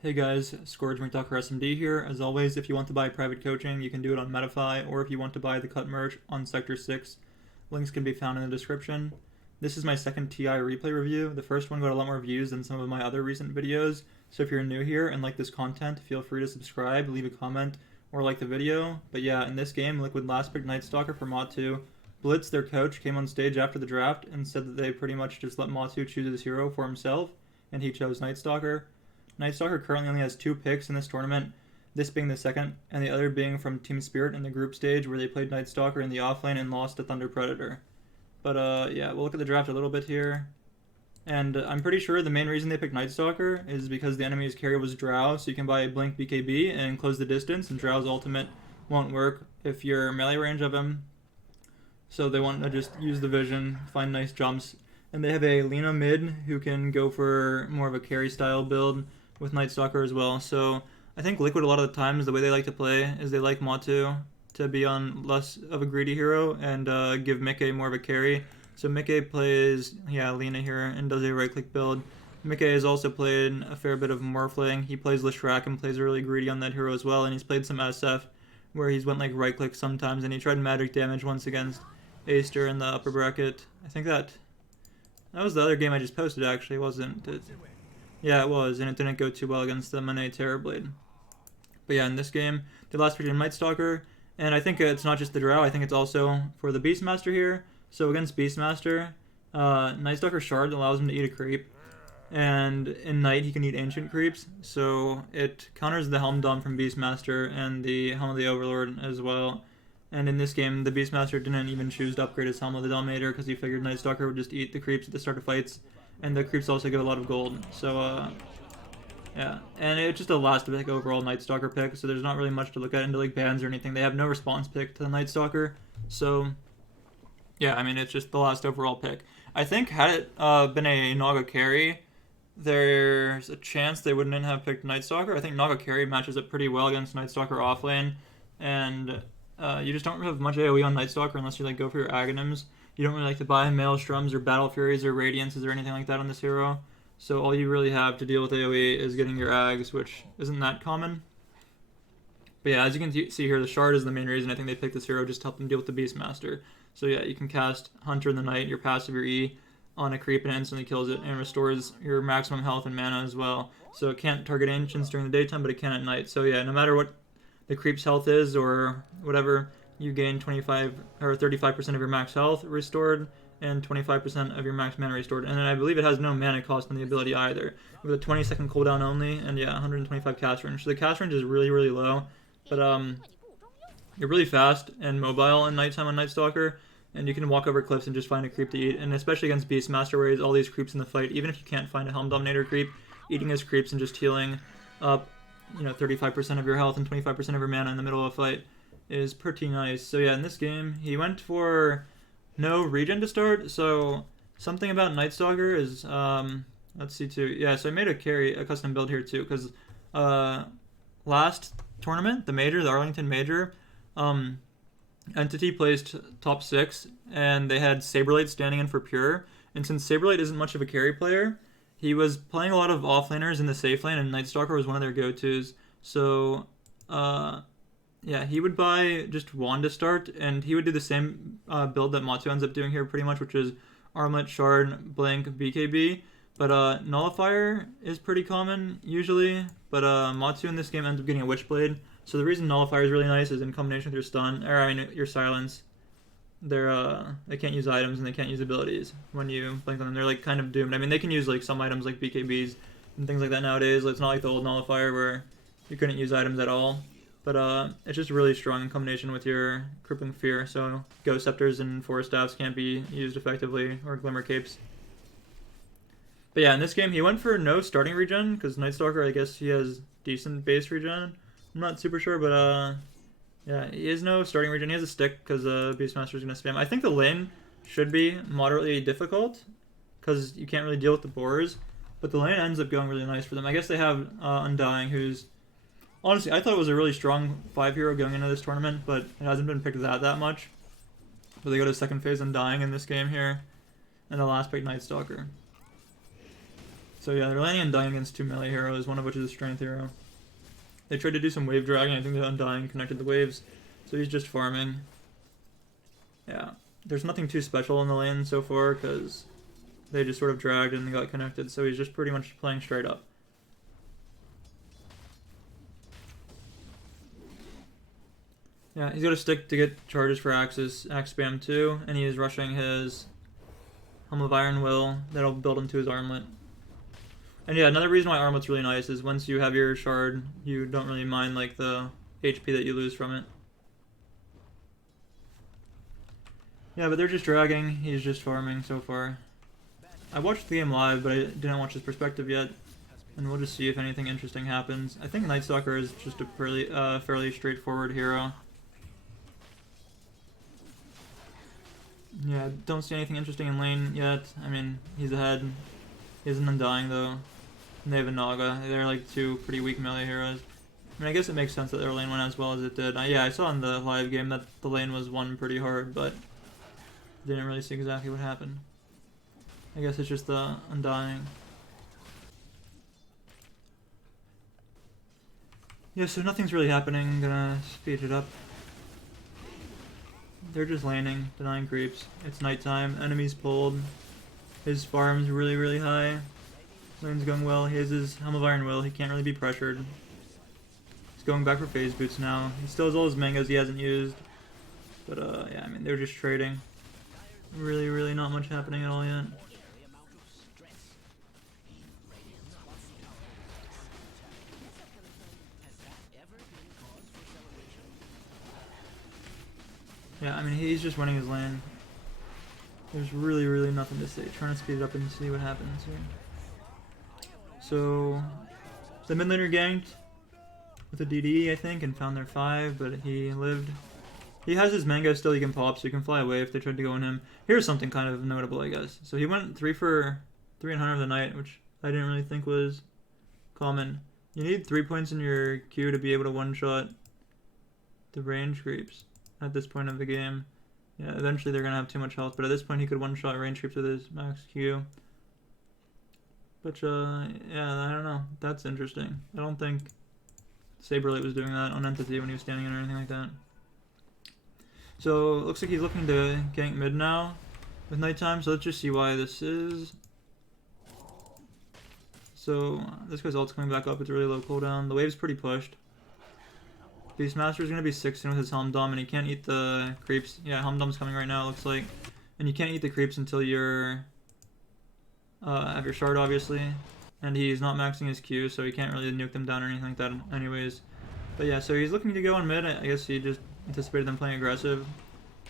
Hey guys, Scourge McDuck SMD here. As always, if you want to buy private coaching, you can do it on MATU, or if you want to buy the cut merch on Sector 6, links can be found in the description. This is my second TI replay review. The first one got a lot more views than some of my other recent videos, so if you're new here and like this content, feel free to subscribe, leave a comment, or like the video. But yeah, in this game, Liquid last picked Night Stalker for MATU. Blitz, their coach, came on stage after the draft and said that they pretty much just let MATU choose his hero for himself, and he chose Night Stalker. Night Stalker currently only has 2 picks in this tournament, this being the second, and the other being from Team Spirit in the group stage where they played Night Stalker in the offlane and lost to Thunder Predator. But yeah, we'll look at the draft a little bit here. And I'm pretty sure the main reason they picked Night Stalker is because the enemy's carry was Drow, so you can buy a Blink BKB and close the distance, and Drow's ultimate won't work if you're melee range of him. So they want to just use the vision, find nice jumps. And they have a Lina mid who can go for more of a carry style build with Night Stalker as well. So I think Liquid a lot of the times the way they like to play is they like MATU to be on less of a greedy hero and give Mickey more of a carry. So Mickey plays Lina here and does a right click build. Mickey has also played a fair bit of Morphling. He plays Leshrac and plays really greedy on that hero as well, and he's played some SF where he's went like right click sometimes, and he tried magic damage once against Aster in the upper bracket. I think that was the other game I just posted actually, wasn't it? Yeah, it was, and it didn't go too well against the Monet Terrorblade. But yeah, in this game, the last pick Night Stalker, and I think it's not just the Drow, I think it's also for the Beastmaster here. So against Beastmaster, Night Stalker Shard allows him to eat a creep, and in Night he can eat Ancient Creeps, so it counters the Helm Dom from Beastmaster and the Helm of the Overlord as well. And in this game, the Beastmaster didn't even choose to upgrade his Helm of the Dominator because he figured Night Stalker would just eat the creeps at the start of fights, and the creeps also give a lot of gold. So yeah, and it's just a last pick overall Night Stalker pick, so there's not really much to look at into like bans or anything. They have no response pick to the Night Stalker, so yeah, I mean it's just the last overall pick. I think had it been a Naga carry, there's a chance they wouldn't have picked Night Stalker. I think Naga carry matches up pretty well against Night Stalker offlane, and you just don't have much AoE on Night Stalker unless you like go for your Aghanims. You don't really like to buy Maelstroms or Battle Furies or Radiances or anything like that on this hero. So all you really have to deal with AoE is getting your Ags, which isn't that common. But yeah, as you can see here, the Shard is the main reason I think they picked this hero, just to help them deal with the Beastmaster. So yeah, you can cast Hunter in the Night, your passive, your E, on a creep and it instantly kills it and restores your maximum health and mana as well. So it can't target Ancients during the daytime, but it can at night. So yeah, no matter what the creep's health is or whatever, you gain 25 or 35% of your max health restored and 25% of your max mana restored. And then I believe it has no mana cost on the ability either, with a 20-second cooldown only, and yeah, 125 cast range. So the cast range is really, really low, but you're really fast and mobile in nighttime on Night Stalker, and you can walk over cliffs and just find a creep to eat. And especially against Beastmaster, where he has all these creeps in the fight, even if you can't find a Helm Dominator creep, eating his creeps and just healing up 35% of your health and 25% of your mana in the middle of a fight is pretty nice. So yeah, in this game, he went for no regen to start, so something about Night Stalker is, let's see too, yeah, so I made a custom build here too, because last tournament, the Arlington Major, Entity placed top 6, and they had Saberlight standing in for Pure, and since Saberlight isn't much of a carry player, he was playing a lot of offlaners in the safe lane, and Night Stalker was one of their go-tos, so yeah, he would buy just Wand to start, and he would do the same build that MATU ends up doing here pretty much, which is Armlet, Shard, Blink, BKB. But Nullifier is pretty common usually, but MATU in this game ends up getting a Witchblade. So the reason Nullifier is really nice is in combination with your stun, or I mean your silence. They can't use items and they can't use abilities when you blink on them. They're like kind of doomed. I mean they can use like some items like BKBs and things like that nowadays. It's not like the old Nullifier where you couldn't use items at all. But it's just really strong in combination with your Crippling Fear, so Ghost Scepters and Forest Staffs can't be used effectively, or Glimmer Capes. But yeah, in this game, he went for no starting regen, because Night Stalker, I guess he has decent base regen. I'm not super sure, but yeah, he has no starting regen. He has a stick, because Beastmaster is going to spam. I think the lane should be moderately difficult, because you can't really deal with the boars, but the lane ends up going really nice for them. I guess they have Undying, who's honestly, I thought it was a really strong 5 hero going into this tournament, but it hasn't been picked that much. But they go to second phase Undying in this game here, and the last pick Night Stalker. So So yeah, they're landing Undying against 2 melee heroes, one of which is a strength hero. They tried to do some wave dragging. I think the Undying connected the waves, so he's just farming. Yeah, there's nothing too special in the lane so far because they just sort of dragged and got connected, so he's just pretty much playing straight up. Yeah, he's got a stick to get charges for Axe spam too, and he is rushing his Helm of Iron Will. That'll build him to his armlet. And yeah, another reason why armlet's really nice is once you have your shard, you don't really mind like the HP that you lose from it. Yeah, but they're just dragging. He's just farming so far. I watched the game live, but I didn't watch his perspective yet. And we'll just see if anything interesting happens. I think Night Stalker is just a fairly straightforward hero. Yeah, don't see anything interesting in lane yet. I mean, he's ahead. He has an Undying though. And they have a Naga. They're like two pretty weak melee heroes. I mean, I guess it makes sense that their lane went as well as it did. Yeah, I saw in the live game that the lane was won pretty hard, but didn't really see exactly what happened. I guess it's just the Undying. Yeah, so nothing's really happening. I'm gonna speed it up. They're just laning, denying creeps. It's nighttime, enemies pulled. His farm's really, really high. Lane's going well. He has his Helm of Iron Will. He can't really be pressured. He's going back for phase boots now. He still has all his mangoes he hasn't used. But yeah, I mean, they're just trading. Really, really not much happening at all yet. Yeah, I mean, he's just winning his lane. There's really, really nothing to say. Trying to speed it up and see what happens here. So, the mid laner ganked with a DD, I think, and found their 5, but he lived. He has his mango still he can pop, so he can fly away if they tried to go on him. Here's something kind of notable, I guess. So he went 3 for 3 and Hunter of the Night, which I didn't really think was common. You need 3 points in your Q to be able to one-shot the range creeps at this point of the game. Yeah, eventually they're going to have too much health, but at this point he could one-shot range creeps with his max Q. But, yeah, I don't know. That's interesting. I don't think Saberlight was doing that on Entity when he was standing in or anything like that. So, it looks like he's looking to gank mid now with nighttime, so let's just see why this is. So, this guy's ult's coming back up. It's a really low cooldown. The wave's pretty pushed. Beastmaster's going to be 6 in with his Helm Dom, and he can't eat the creeps. Yeah, Helm Dom's coming right now, it looks like. And you can't eat the creeps until you're have your shard, obviously. And he's not maxing his Q, so he can't really nuke them down or anything like that anyways. But yeah, so he's looking to go on mid. I guess he just anticipated them playing aggressive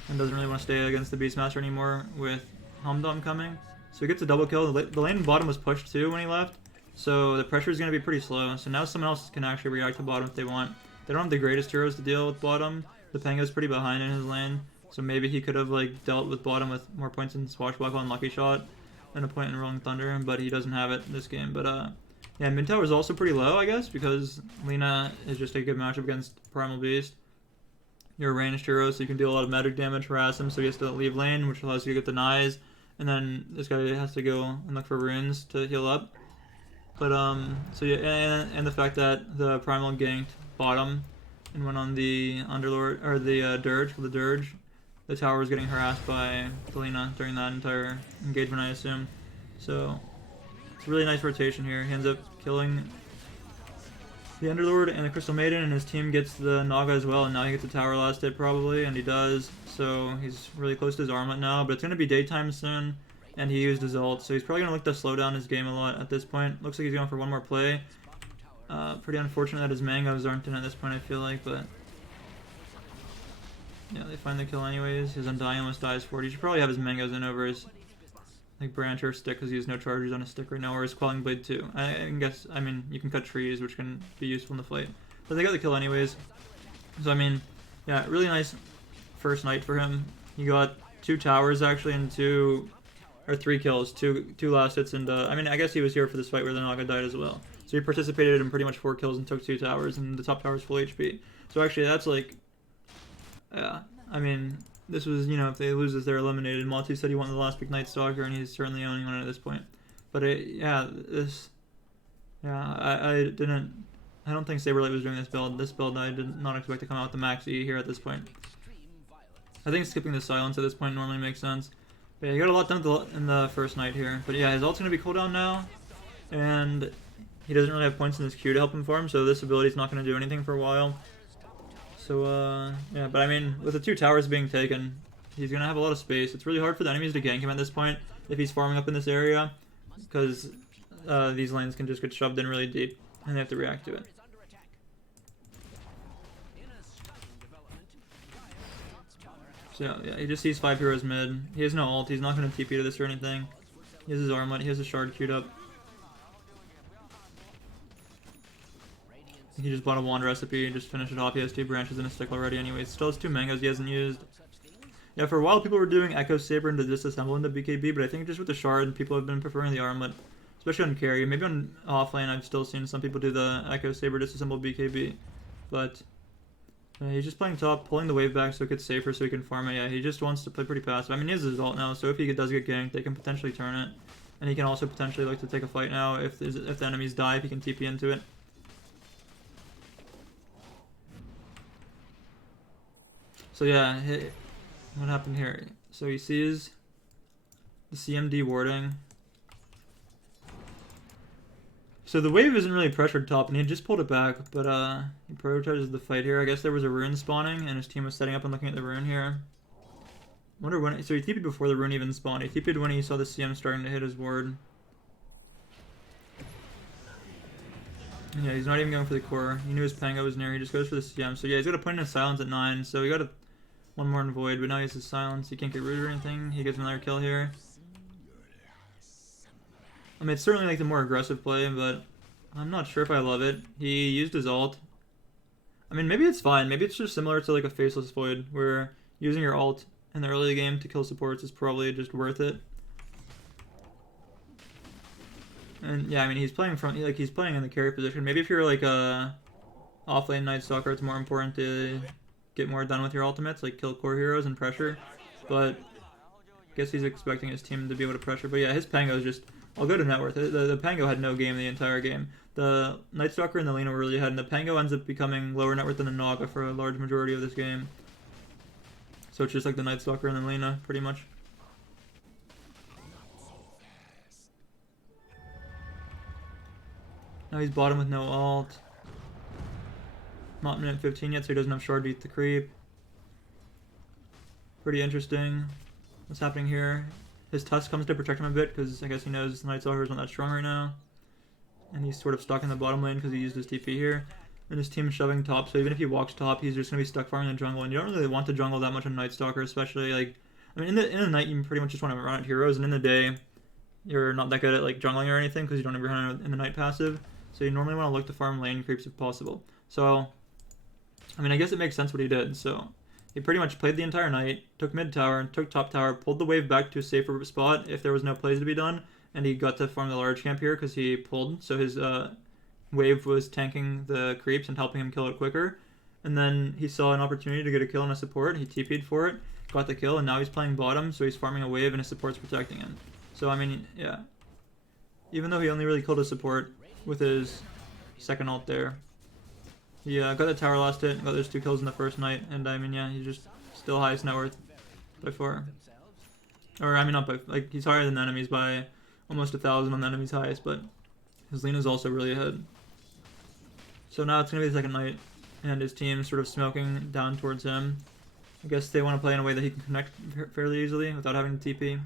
and doesn't really want to stay against the Beastmaster anymore with Helm Dom coming. So he gets a double kill. The lane bottom was pushed too when he left, so the pressure is going to be pretty slow. So now someone else can actually react to bottom if they want. They don't have the greatest heroes to deal with bottom. The Pango's pretty behind in his lane, so maybe he could have like dealt with bottom with more points in Swashbuckle and Lucky Shot and a point in Rolling Thunder, but he doesn't have it this game. But yeah, mid tower is also pretty low, I guess, because Lina is just a good matchup against Primal Beast. You're a ranged hero, so you can deal a lot of magic damage, harass him, so he has to leave lane, which allows you to get denies, and then this guy has to go and look for runes to heal up. But so yeah, and the fact that the Primal ganked bottom and went on the Underlord or the Dirge for the Dirge. The tower was getting harassed by Delina during that entire engagement, I assume. So it's a really nice rotation here. He ends up killing the Underlord and the Crystal Maiden, and his team gets the Naga as well, and now he gets the tower last hit probably, and he does. So he's really close to his armlet now, but it's going to be daytime soon, and he used his ult, so he's probably going to look to slow down his game a lot at this point. Looks like he's going for one more play. Pretty unfortunate that his mangoes aren't in at this point, I feel like, but yeah, they find the kill anyways. His Undying almost dies for it. He should probably have his mangoes in over his like branch or stick because he has no charges on his stick right now, or his Quelling Blade too. I guess, I mean, you can cut trees, which can be useful in the fight. But they got the kill anyways. So I mean, yeah, really nice first night for him. He got 2 towers actually and 3 kills, two last hits, and I mean, I guess he was here for this fight where the Naga died as well. So he participated in pretty much 4 kills and took 2 towers, and the top tower is full HP. So actually, that's like, yeah, I mean, this was, you know, if they lose this, they're eliminated. MATU said he won the last pick Night Stalker, and he's certainly owning one at this point. But yeah, I don't think Saberlight was doing this build. This build I did not expect to come out with the max E here at this point. I think skipping the silence at this point normally makes sense. But yeah, he got a lot done in the first night here. But yeah, his ult's going to be cooldown now. And he doesn't really have points in his Q to help him farm, so this ability's not going to do anything for a while. So, yeah, but I mean, with the 2 towers being taken, he's going to have a lot of space. It's really hard for the enemies to gank him at this point if he's farming up in this area, because these lanes can just get shoved in really deep, and they have to react to it. So yeah, he just sees 5 heroes mid. He has no ult, he's not going to TP to this or anything. He has his armlet, he has a shard queued up. He just bought a wand recipe and just finished it off. He has 2 branches and a stick already anyway. Still has 2 mangoes he hasn't used. Yeah, for a while people were doing Echo Saber and to disassemble into BKB, but I think just with the shard, people have been preferring the armlet. Especially on carry. Maybe on offlane I've still seen some people do the Echo Saber disassemble BKB. But he's just playing top, pulling the wave back so it gets safer so he can farm it. Yeah, he just wants to play pretty passive. I mean, he has his ult now, so if he does get ganked, they can potentially turn it. And he can also potentially look to take a fight now if the enemies die, if he can TP into it. So yeah, what happened here? So he sees the CMD warding. So the wave isn't really pressured top, and he just pulled it back, but he prioritizes the fight here. I guess there was a rune spawning, and his team was setting up and looking at the rune here. Wonder when. So he TP'd before the rune even spawned. He TP'd when he saw the CM starting to hit his ward. Yeah, he's not even going for the core. He knew his Pango was near. He just goes for the CM. So yeah, he's got a point in silence at 9. So he got one more in void, but now he has his silence. He can't get rooted or anything. He gets another kill here. I mean, it's certainly like the more aggressive play, but I'm not sure if I love it. He used his ult. I mean, maybe it's fine. Maybe it's just similar to like a Faceless Void, where using your ult in the early game to kill supports is probably just worth it. And yeah, I mean, he's playing he's playing in the carry position. Maybe if you're like a offlane Night Stalker, it's more important to get more done with your ultimates, like kill core heroes and pressure. But I guess he's expecting his team to be able to pressure. But yeah, his Pango is just. I'll go to net worth. The Pango had no game the entire game. The Night Stalker and the Lina were really ahead, and the Pango ends up becoming lower net worth than the Naga for a large majority of this game. So it's just like the Night Stalker and the Lina, pretty much. Now he's bottom with no ult. Not minute 15 yet, so he doesn't have shard to eat the creep. Pretty interesting. What's happening here? His Tusk comes to protect him a bit, because I guess he knows the Night Stalker is not that strong right now. And he's sort of stuck in the bottom lane because he used his TP here. And his team is shoving top, so even if he walks top, he's just going to be stuck farming the jungle. And you don't really want to jungle that much on Night Stalker, especially, like... I mean, in the night, you pretty much just want to run at heroes, and in the day, you're not that good at, like, jungling or anything, because you don't ever run in the night passive. So you normally want to look to farm lane creeps if possible. So, I mean, I guess it makes sense what he did, so... He pretty much played the entire night, took mid tower, took top tower, pulled the wave back to a safer spot if there was no plays to be done, and he got to farm the large camp here because he pulled, so his wave was tanking the creeps and helping him kill it quicker. And then he saw an opportunity to get a kill on a support, he TP'd for it, got the kill, and now he's playing bottom, so he's farming a wave and his support's protecting him. So I mean, yeah. Even though he only really killed a support with his second ult there, he got the tower last hit, got those 2 kills in the first night, and I mean, yeah, he's just still highest net worth by far. Or, I mean, not by, like, he's higher than the enemies by almost 1,000 on the enemy's highest, but his Lina's also really ahead. So now it's going to be the second night, and his team is sort of smoking down towards him. I guess they want to play in a way that he can connect fairly easily without having to TP.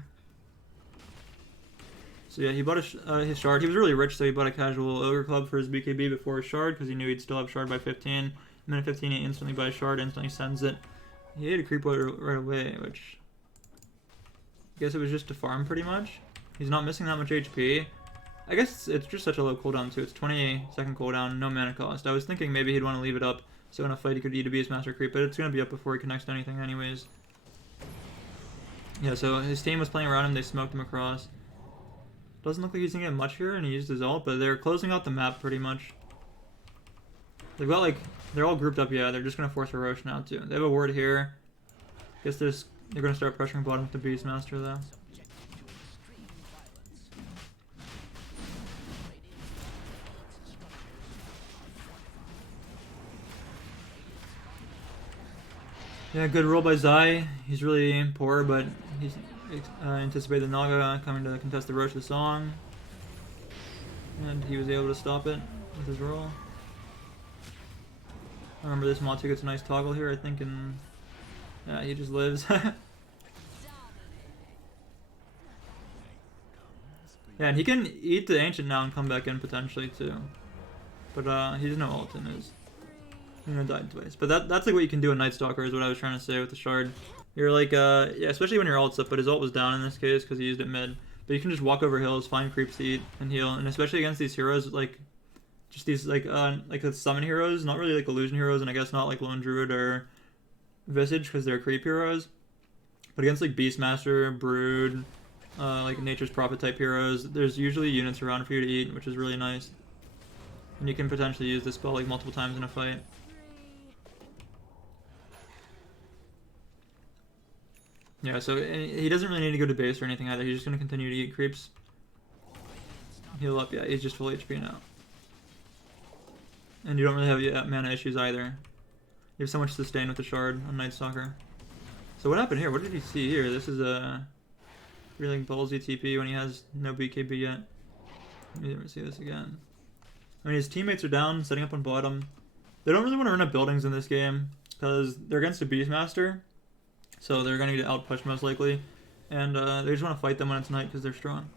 So yeah, he bought his shard. He was really rich, so he bought a casual ogre club for his BKB before his shard, because he knew he'd still have shard by 15. Minute 15, he instantly buys shard, instantly sends it. He ate a creep right away, which... I guess it was just to farm, pretty much. He's not missing that much HP. I guess it's just such a low cooldown, too. It's 20-second cooldown, no mana cost. I was thinking maybe he'd want to leave it up, so in a fight he could eat a Beast Master creep, but it's going to be up before he connects to anything anyways. Yeah, so his team was playing around him, they smoked him across. Doesn't look like he's gonna get much here, and he used his ult, but they're closing out the map pretty much. They've got like, they're all grouped up, yeah, they're just gonna force a Roche now too. They have a ward here. Guess they're gonna start pressuring bottom with the Beastmaster though. Yeah, good roll by Zai. He's really poor, but he's anticipated the Naga coming to contest the Roche of the Song. And he was able to stop it with his roll. I remember this MATU gets a nice toggle here, I think, and yeah, he just lives. Yeah, and he can eat the Ancient now and come back in potentially too. But he doesn't know ult in his. You know, died twice. But that's like what you can do in Night Stalker is what I was trying to say with the Shard. You're like, yeah, especially when your ult's up, but his ult was down in this case because he used it mid. But you can just walk over hills, find creeps to eat and heal, and especially against these heroes, like, just these, like the summon heroes, not really like illusion heroes, and I guess not like Lone Druid or Visage because they're creep heroes. But against like Beastmaster, Brood, like Nature's Prophet type heroes, there's usually units around for you to eat, which is really nice. And you can potentially use this spell like multiple times in a fight. Yeah, so he doesn't really need to go to base or anything either. He's just going to continue to eat creeps. Heal up, yeah, he's just full HP now. And you don't really have mana issues either. You have so much sustain with the Shard on Night Stalker. So what happened here? What did he see here? This is a really ballsy TP when he has no BKB yet. Let me never see this again. I mean, his teammates are down, setting up on bottom. They don't really want to run up buildings in this game because they're against a Beastmaster. So they're going to get outpushed most likely. And they just want to fight them when it's night because they're strong.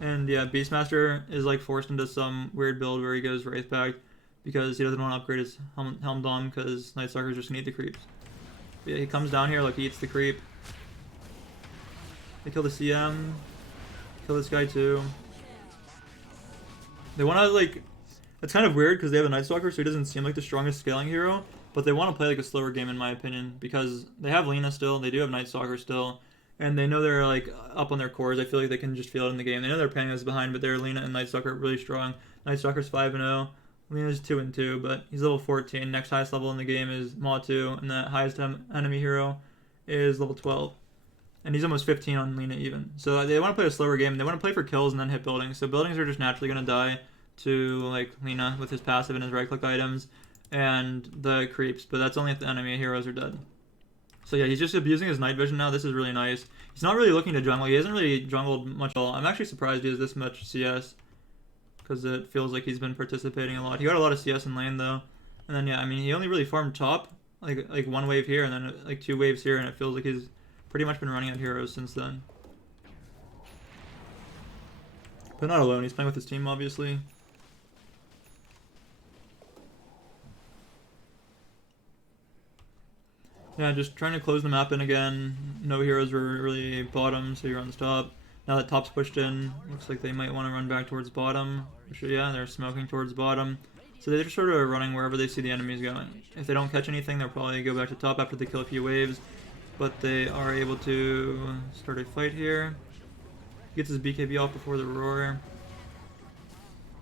And yeah, Beastmaster is like forced into some weird build where he goes Wraith back because he doesn't want to upgrade his Helm Dom because Night Stalker's just going to eat the creeps. But yeah, he comes down here, like he eats the creep. They kill the CM. Kill this guy too. They want to like... It's kind of weird because they have a Night Stalker, so he doesn't seem like the strongest scaling hero. But they want to play like a slower game in my opinion because they have Lina still, they do have Night Stalker still, and they know they're like up on their cores. I feel like they can just feel it in the game. They know their Panga's behind, but their Lina and Night Stalker are really strong. Night Stalker's 5-0, Lina's 2-2, but he's level 14. Next highest level in the game is MATU, and the highest enemy hero is level 12. And he's almost 15 on Lina even. So they want to play a slower game. They want to play for kills and then hit buildings. So buildings are just naturally going to die to like Lina with his passive and his right click items and the creeps, but that's only if the enemy heroes are dead. So yeah, he's just abusing his night vision now. This is really nice. He's not really looking to jungle. He hasn't really jungled much at all. I'm actually surprised he has this much CS because it feels like he's been participating a lot. He got a lot of CS in lane though. And then yeah, I mean, he only really farmed top like one wave here and then like 2 waves here, and it feels like he's pretty much been running out heroes since then. But not alone. He's playing with his team obviously. Yeah, just trying to close the map in again. No heroes were really bottom, so you're on top. Now that top's pushed in, looks like they might want to run back towards bottom. Yeah, they're smoking towards bottom. So they're just sort of running wherever they see the enemies going. If they don't catch anything, they'll probably go back to top after they kill a few waves. But they are able to start a fight here. He gets his BKB off before the roar.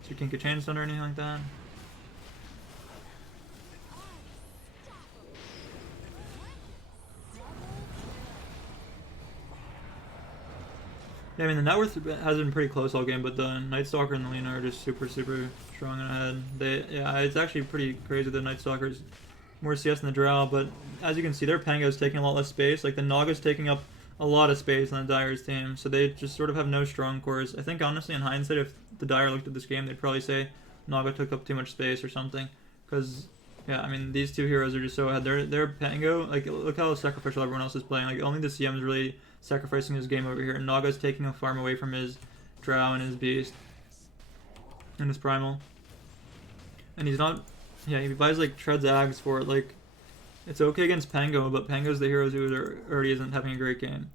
So you can't get chain stun or anything like that. Yeah, I mean, the net worth has been pretty close all game, but the Night Stalker and the Lina are just super strong and ahead. Yeah, it's actually pretty crazy the Night Stalker's more CS than the Drow, but as you can see, their Pango is taking a lot less space. Like, the Naga's taking up a lot of space on the Dire's team, so they just sort of have no strong cores. I think, honestly, in hindsight, if the Dire looked at this game, they'd probably say Naga took up too much space or something, because... Yeah, I mean, these two heroes are just so ahead. Their Pango, like, look how sacrificial everyone else is playing. Like, only the CM is really sacrificing his game over here. And Naga's taking a farm away from his Drow and his Beast. And his Primal. And he's not... Yeah, he buys, like, Tread's Ags for it. Like, it's okay against Pango, but Pango's the hero who already isn't having a great game.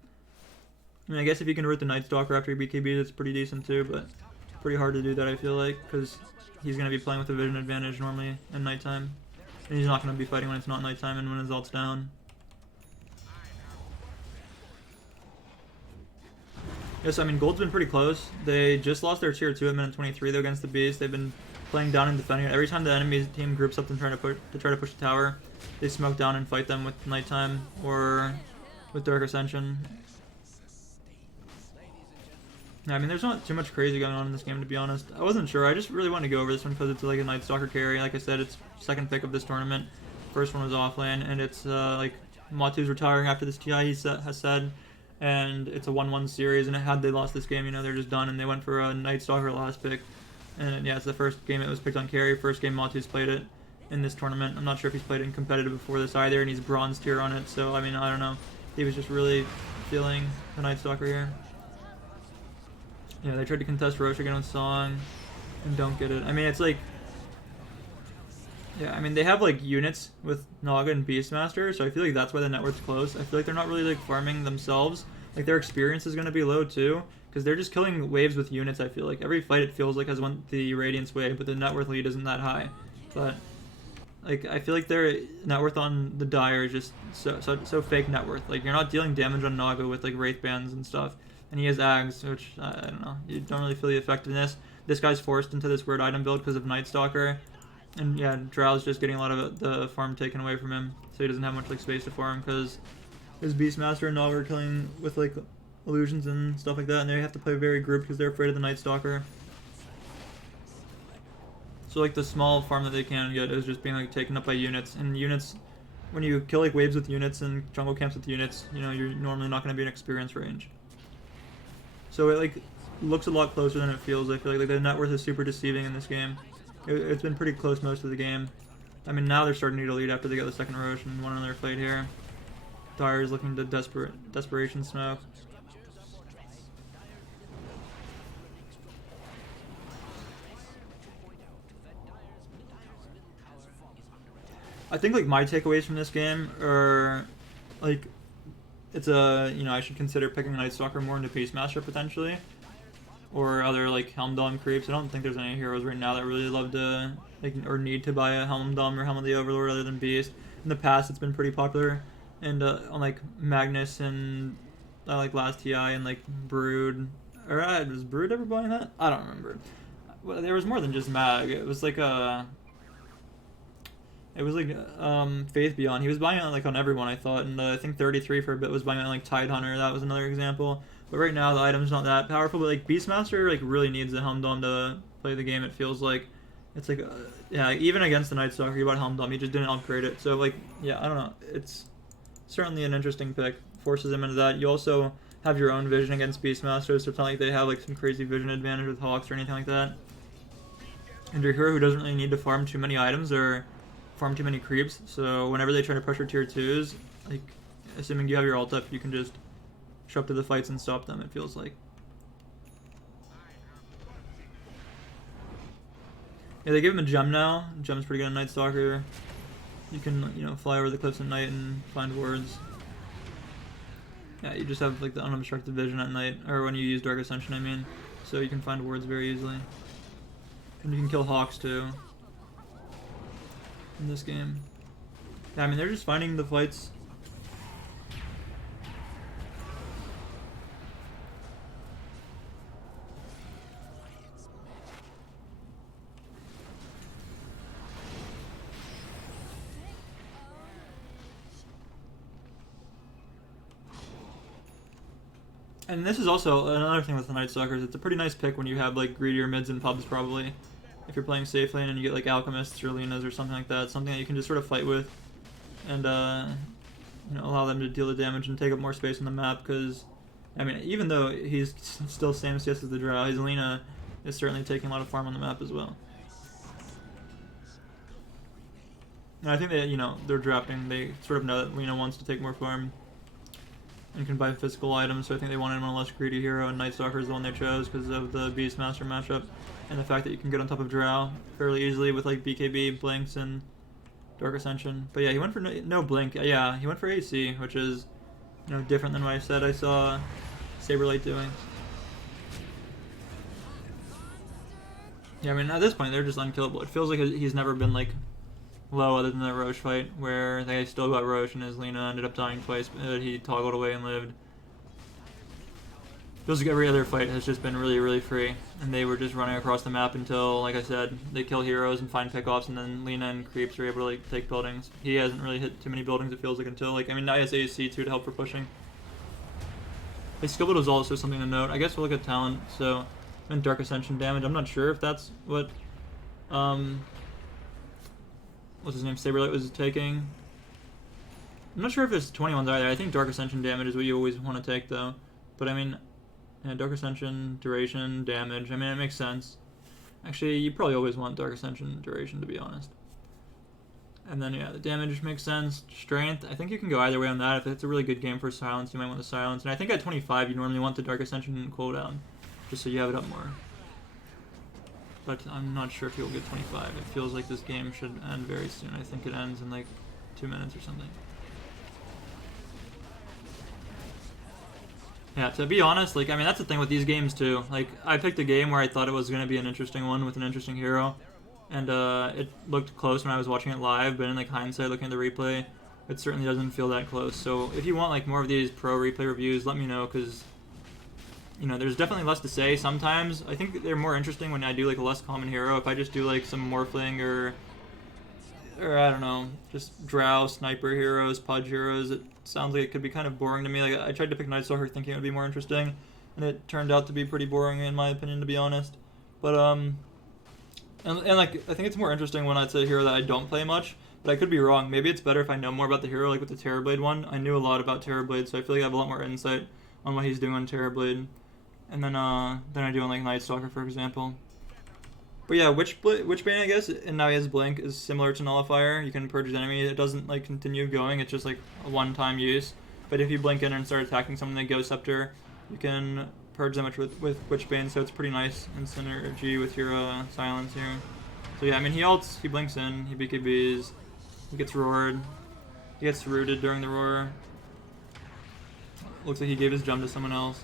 I mean, I guess if you can root the Night Stalker after he BKB, it's pretty decent too, but it's pretty hard to do that, I feel like, because he's going to be playing with a vision advantage normally in nighttime. And he's not going to be fighting when it's not nighttime and when his ult's down. Yes, I mean, Gold's been pretty close. They just lost their tier 2 at minute 23 though against the Beast. They've been playing down and defending it. Every time the enemy team groups up and try to push the tower, they smoke down and fight them with nighttime or with Dark Ascension. Yeah, I mean, there's not too much crazy going on in this game, to be honest. I wasn't sure. I just really wanted to go over this one because it's like a Night Stalker carry. Like I said, it's second pick of this tournament. First one was offlane, and it's like MATU's retiring after this TI, has said, and it's a 1-1 series, and had they lost this game, you know, they're just done, and they went for a Night Stalker last pick. And yeah, it's the first game it was picked on carry, first game MATU's played it in this tournament. I'm not sure if he's played it in competitive before this either, and he's bronze tier on it, so I mean, I don't know. He was just really feeling the Night Stalker here. Yeah, they tried to contest Roche again with Song, and don't get it. I mean, it's like, yeah, I mean, they have like units with Naga and Beastmaster, so I feel like that's why the net worth's close. I feel like they're not really like farming themselves. Like their experience is going to be low too, because they're just killing waves with units. I feel like every fight it feels like has won the Radiance wave, but the net worth lead isn't that high. But like I feel like their net worth on the Dire is just so fake net worth. Like you're not dealing damage on Naga with like Wraith Bands and stuff, and he has Ags, which I don't know. You don't really feel the effectiveness. This guy's forced into this weird item build because of Night Stalker. And yeah, Drow's just getting a lot of the farm taken away from him, so he doesn't have much like space to farm because his Beastmaster and Naga are killing with like illusions and stuff like that, and they have to play very grouped because they're afraid of the Night Stalker. So like the small farm that they can get is just being like taken up by units, and units, when you kill like waves with units and jungle camps with units, you know, you're normally not going to be in experience range. So it like looks a lot closer than it feels. I feel like the net worth is super deceiving in this game. It's been pretty close most of the game. I mean, now they're starting to need a lead after they get the second Roche and one other fight here. Dire is looking to desperation smoke. I think like my takeaways from this game are like it's a, you know, I should consider picking Night Stalker more into Beastmaster potentially, or other like Helm Dom creeps. I don't think there's any heroes right now that really love to like, or need to buy a Helm Dom or Helm of the Overlord other than Beast. In the past, it's been pretty popular, and on like Magnus and like last TI and like Brood. Or was Brood ever buying that? I don't remember. Well, there was more than just Mag. It was like a. It was like Faith Beyond. He was buying it like on everyone, I thought, and I think 33 for a bit was buying it on like Tide Hunter. That was another example. But right now the item's not that powerful. But like Beastmaster like really needs the Helm Dom to play the game. It feels like it's like yeah, even against the Night Stalker, you bought Helm Dom, he just didn't upgrade it. So like yeah, I don't know. It's certainly an interesting pick. Forces him into that. You also have your own vision against Beastmaster, so it's not like they have like some crazy vision advantage with Hawks or anything like that. And your hero who doesn't really need to farm too many items or farm too many creeps, so whenever they try to pressure tier 2s, like assuming you have your ult up, you can just show up to the fights and stop them, it feels like. Yeah, they give him a gem now. Gem's pretty good on Night Stalker. You can, you know, fly over the cliffs at night and find wards. Yeah, you just have like the unobstructed vision at night, or when you use Dark Ascension, I mean. So you can find wards very easily. And you can kill Hawks too in this game. Yeah, I mean, they're just finding the fights. And this is also another thing with the Night Stalkers. It's a pretty nice pick when you have like greedier mids and pubs, probably. If you're playing safe lane and you get like Alchemists or Lenas or something like that, something that you can just sort of fight with and you know, allow them to deal the damage and take up more space on the map. Because I mean, even though he's still same CS as the Drow, his Lena is certainly taking a lot of farm on the map as well. And I think that, you know, they're drafting. They sort of know that Lena wants to take more farm and can buy physical items, so I think they wanted him on a less greedy hero, and Night Stalker is the one they chose because of the Beastmaster matchup and the fact that you can get on top of Drow fairly easily with like BKB, Blinks, and Dark Ascension. But yeah, he went for no Blink. Yeah, he went for AC, which is, you know, different than what I said I saw Saberlight doing. Yeah, I mean, at this point, they're just unkillable. It feels like he's never been like low other than that Roche fight, where they still got Roche and his Lena ended up dying twice, but he toggled away and lived. Feels like every other fight has just been really, really free, and they were just running across the map until, like I said, they kill heroes and find pickoffs, and then Lena and creeps are able to like take buildings. He hasn't really hit too many buildings, it feels like, until like, I mean, now he has AC too to help for pushing. His skill build is also something to note. I guess we'll look at talent. So, and Dark Ascension damage. I'm not sure if that's what what's his name, Saberlight was taking. I'm not sure if it's 21s either. I think Dark Ascension damage is what you always want to take, though. But I mean, yeah, Dark Ascension, duration, damage. I mean, it makes sense. Actually, you probably always want Dark Ascension duration, to be honest. And then, yeah, the damage makes sense. Strength, I think you can go either way on that. If it's a really good game for Silence, you might want the Silence. And I think at 25, you normally want the Dark Ascension cooldown, just so you have it up more. But I'm not sure if you'll get 25. It feels like this game should end very soon. I think it ends in like 2 minutes or something. Yeah, to be honest, like, I mean, that's the thing with these games, too. Like, I picked a game where I thought it was going to be an interesting one with an interesting hero. And it looked close when I was watching it live, but in, like, hindsight, looking at the replay, it certainly doesn't feel that close. So if you want, like, more of these pro replay reviews, let me know, because, you know, there's definitely less to say sometimes. I think they're more interesting when I do, like, a less common hero. If I just do, like, some Morphling or I don't know, just Drow, Sniper heroes, Pudge heroes, it sounds like it could be kind of boring to me. Like, I tried to pick Night Stalker thinking it would be more interesting, and it turned out to be pretty boring in my opinion, to be honest. But, and like, I think it's more interesting when it's a hero that I don't play much, but I could be wrong. Maybe it's better if I know more about the hero, like with the Terrorblade one. I knew a lot about Terrorblade, so I feel like I have a lot more insight on what he's doing on Terrorblade, and then I do on, like, Night Stalker, for example. But yeah, Witchbane, I guess, and now he has Blink, is similar to Nullifier. You can purge his enemy. It doesn't, like, continue going. It's just, like, a one-time use. But if you blink in and start attacking something like Ghost Scepter, you can purge them with Witchbane, so it's pretty nice in synergy with your Silence here. So yeah, I mean, he ults, he blinks in, he BKBs, he gets roared, he gets rooted during the roar. Looks like he gave his gem to someone else.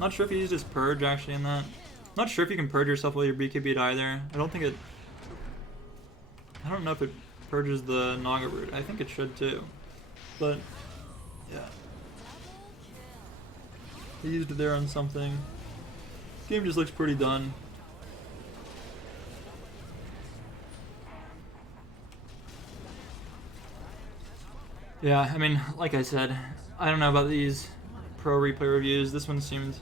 Not sure if he used his purge, actually, in that. Not sure if you can purge yourself while you're BKB'd either. I don't know if it purges the Naga root. I think it should too. But, yeah. He used it there on something. Game just looks pretty done. Yeah, I mean, like I said, I don't know about these pro replay reviews. This one seemed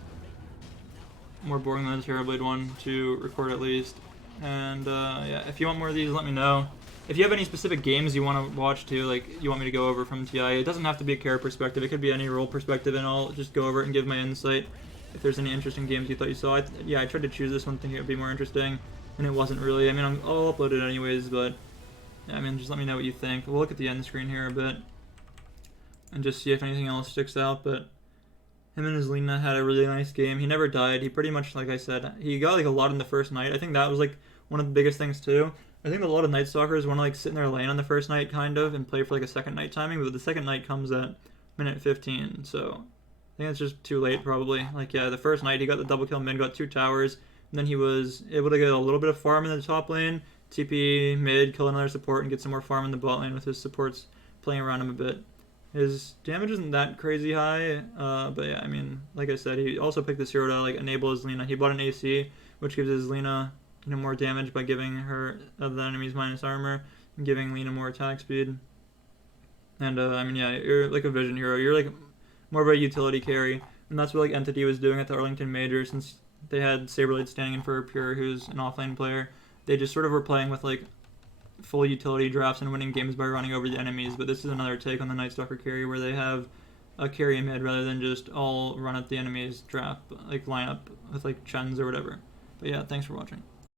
more boring than the Terrorblade one to record at least. And yeah, if you want more of these, let me know. If you have any specific games you want to watch too, like you want me to go over from TI, it doesn't have to be a character perspective. It could be any role perspective, and I'll just go over it and give my insight. If there's any interesting games you thought you saw, I tried to choose this one thinking it would be more interesting, and it wasn't really. I mean, I'll upload it anyways, but yeah, I mean, just let me know what you think. We'll look at the end screen here a bit and just see if anything else sticks out, but him and his Lina had a really nice game. He never died. He pretty much, like I said, he got like a lot in the first night. I think that was like one of the biggest things too. I think a lot of Night Stalkers want to like sit in their lane on the first night kind of and play for like a second night timing, but the second night comes at minute 15, so I think it's just too late probably. Like, yeah, the first night he got the double kill mid, got 2 towers, and then he was able to get a little bit of farm in the top lane, TP mid, kill another support, and get some more farm in the bot lane with his supports playing around him a bit. His damage isn't that crazy high, but yeah, I mean, like I said, he also picked this hero to like enable his Lina. He bought an AC, which gives his Lina, you know, more damage by giving her the enemies minus armor and giving Lina more attack speed. And I mean, yeah, you're like a vision hero. You're like more of a utility carry, and that's what like Entity was doing at the Arlington Major, since they had Saberblade standing in for Pure, who's an offlane player. They just sort of were playing with like full utility drafts and winning games by running over the enemies, but this is another take on the Night Stalker carry where they have a carry mid rather than just all run at the enemy's draft, like lineup with like Chens or whatever. But yeah, thanks for watching.